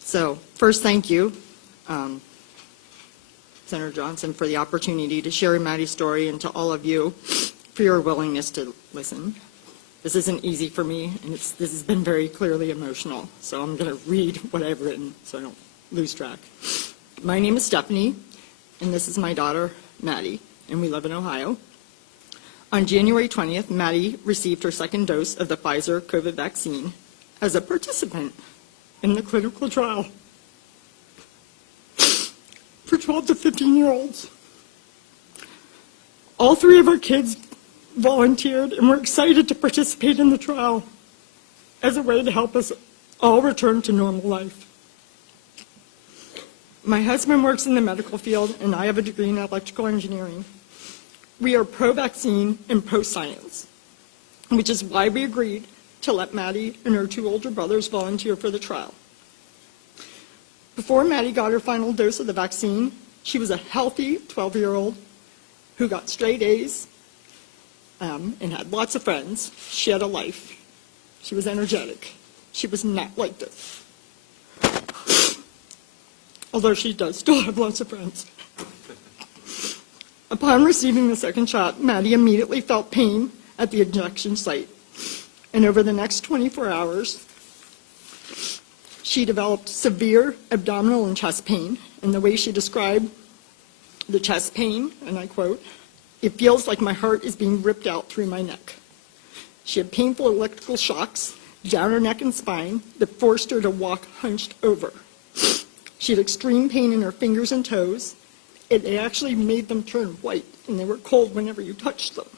So first, thank you, Senator Johnson, for the opportunity to share Maddie's story, and to all of you for your willingness to listen. This isn't easy for me, and this has been very clearly emotional, so I'm going to read what I've written so I don't lose track. My name is Stephanie, and this is my daughter, Maddie, and we live in Ohio. On January 20th, Maddie received her second dose of the Pfizer COVID vaccine as a participant in the clinical trial for 12 to 15-year-olds. All three of our kids volunteered and were excited to participate in the trial as a way to help us all return to normal life. My husband works in the medical field, and I have a degree in electrical engineering. We are pro-vaccine and pro-science, which is why we agreed to let Maddie and her two older brothers volunteer for the trial. Before Maddie got her final dose of the vaccine, she was a healthy 12-year-old who got straight A's and had lots of friends. She had a life. She was energetic. She was not like this. Although she does still have lots of friends. Upon receiving the second shot, Maddie immediately felt pain at the injection site. And over the next 24 hours, she developed severe abdominal and chest pain. And the way she described the chest pain, and I quote, "It feels like my heart is being ripped out through my neck." She had painful electrical shocks down her neck and spine that forced her to walk hunched over. She had extreme pain in her fingers and toes. It actually made them turn white, and they were cold whenever you touched them.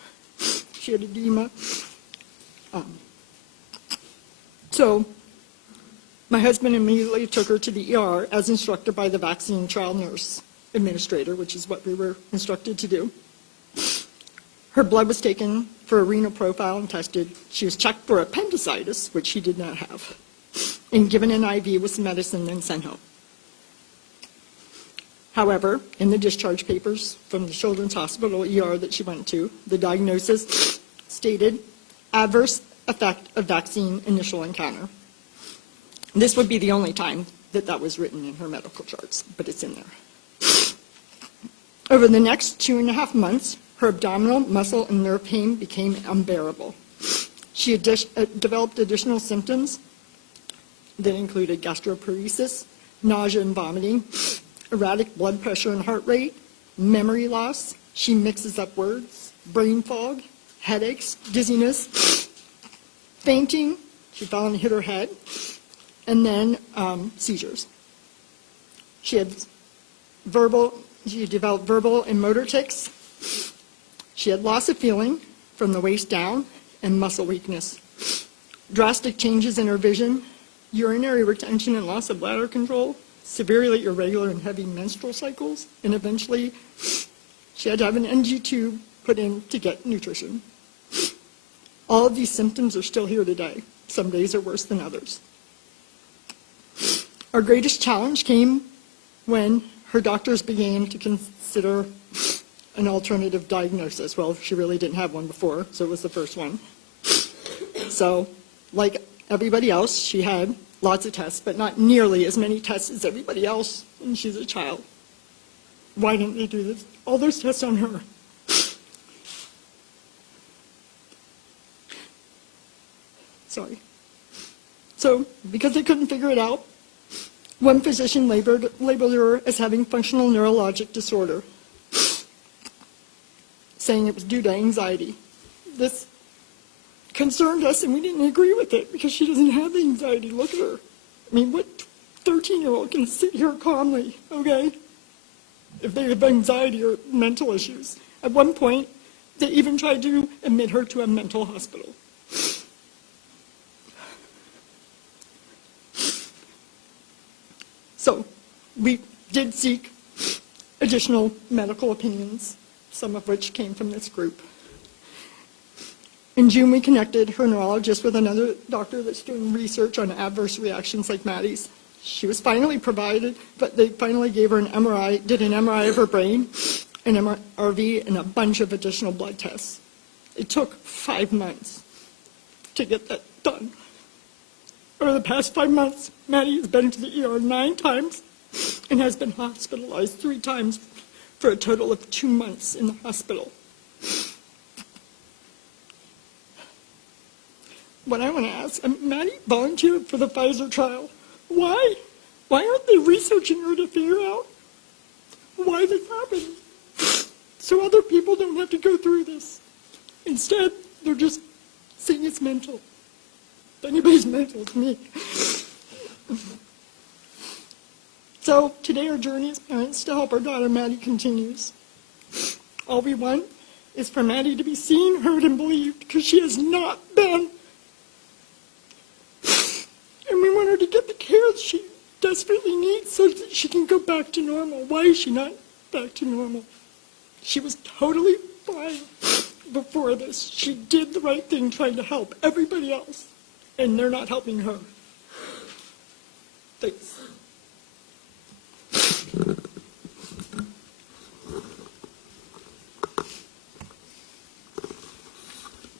She had edema. So my husband immediately took her to the ER as instructed by the vaccine trial nurse administrator, which is what we were instructed to do. Her blood was taken for a renal profile and tested. She was checked for appendicitis, which she did not have, and given an IV with some medicine and sent home. However, in the discharge papers from the Children's Hospital ER that she went to, the diagnosis stated adverse effect of vaccine initial encounter. This would be the only time that that was written in her medical charts, but it's in there. Over the next 2.5 months, her abdominal, muscle, and nerve pain became unbearable. She had developed additional symptoms that included gastroparesis, nausea and vomiting, erratic blood pressure and heart rate, memory loss. She mixes up words, brain fog, headaches, dizziness, fainting. She fell and hit her head, and then seizures. She developed verbal and motor tics. She had loss of feeling from the waist down and muscle weakness. Drastic changes in her vision, urinary retention and loss of bladder control, severely irregular and heavy menstrual cycles, and eventually she had to have an NG tube put in to get nutrition. All of these symptoms are still here today. Some days are worse than others. Our greatest challenge came when her doctors began to consider an alternative diagnosis. Well, she really didn't have one before, so it was the first one. So, like everybody else, she had lots of tests, but not nearly as many tests as everybody else when she's a child. Why didn't they do this? All those tests on her? Sorry. So, because they couldn't figure it out, one physician labeled her as having functional neurologic disorder, saying it was due to anxiety. This concerned us, and we didn't agree with it because she doesn't have anxiety. Look at her. I mean, what 13-year-old can sit here calmly, okay, if they have anxiety or mental issues? At one point, they even tried to admit her to a mental hospital. So we did seek additional medical opinions, some of which came from this group. In June, we connected her neurologist with another doctor that's doing research on adverse reactions like Maddie's. She was finally provided, but they finally gave her an MRI, did an MRI of her brain, an MRV, and a bunch of additional blood tests. It took 5 months to get that done. Over the past 5 months, Maddie has been to the ER 9 times and has been hospitalized 3 times for a total of 2 months in the hospital. What I want to ask, Maddie volunteered for the Pfizer trial. Why? Why aren't they researching her to figure out why this happened? So other people don't have to go through this. Instead, they're just saying it's mental. If anybody's mental, it's me. So today our journey as parents to help our daughter Maddie continues. All we want is for Maddie to be seen, heard, and believed, because she has not been. And we want her to get the care she desperately needs so that she can go back to normal. Why is she not back to normal? She was totally fine before this. She did the right thing trying to help everybody else, and they're not helping her. Thanks.